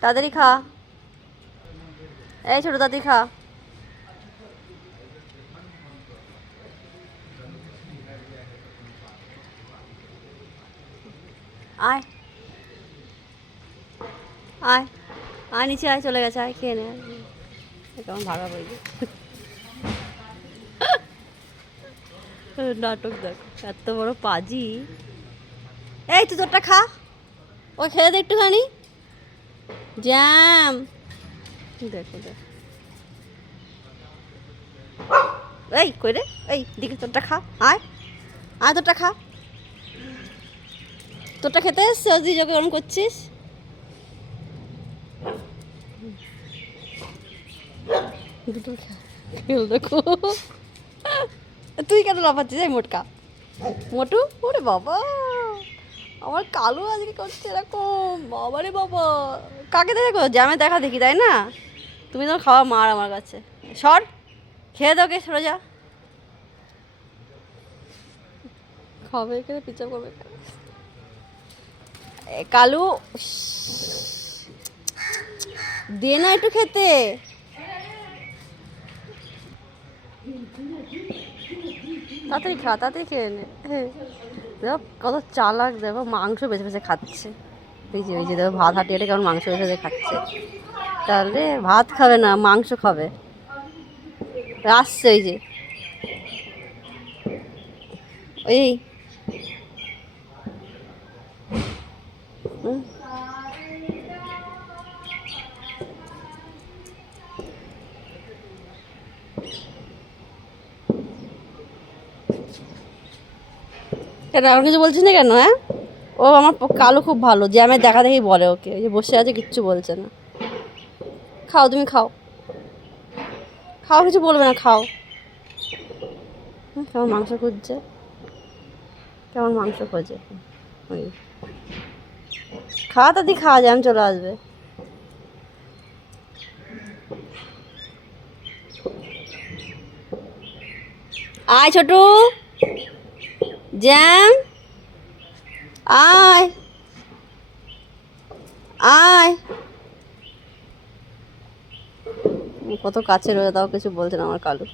তাড়াতাড়ি খা। এই ছোট তাড়াতাড়ি খা। আয় আয় আয় নিচে আয়, চলে গেছে, আয় খেয়ে নে। কেমন ভাগা বইলি নাটক দেখ, এত বড় পাজি। এই তুই তোরটা খা, ও খেয়ে দে একটুখানি জ্যাম। দেখো দেখ, এই কই রে, এই দিকে তোরটা খা, আয় আয় তোরটা খা। তোরটা খেতে এসছে, ওদি যোগে ওরম করছিস। দুটো খেল দেখো, তুই কেন লাফাচ্ছিস এই মোটকা মোটু? ওরে বাবা, আমার কালু আজকে করছে এরকম, বাবা রে বাবা। কাকে দেখো জ্যামে দেখা দেখি, তাই না? তুমি তো খাওয়া মার আমার কাছে। সর, খেয়ে দাও, কে সরে যা। খাবে এখানে, পিছা করবে এখানে। কালু দে না একটু খেতে। তাড়াতাড়ি খা, তাড়াতাড়ি খেয়ে নে। দেখো কত চালাক, দেখো মাংস বেছে বেছে খাচ্ছে। ওই যে দেখো ভাত হাঁটিয়ে কেমন মাংস বেছে বেছে খাচ্ছে। তাহলে ভাত খাবে না, মাংস খাবে। আসছে ওই যে, ওই কেন আর কিছু বলছিস না কেন? হ্যাঁ, ও আমার কালু খুব ভালো, জ্যামের দেখা দেখি বলে ওকে। ওই যে বসে আছে, কিচ্ছু বলছে না। খাও, তুমি খাও, খাও, কিছু বলবে না, খাও। কেমন মাংস খুঁজছে, কেমন মাংস খোঁজে। ওই খাওয়া তাদি, খাওয়া জ্যাম চলে আসবে। আয় ছোটু, জ্যাম, আয় আয়। কত কাছে রয়ে, তাও কিছু বলছে না আমার কালু।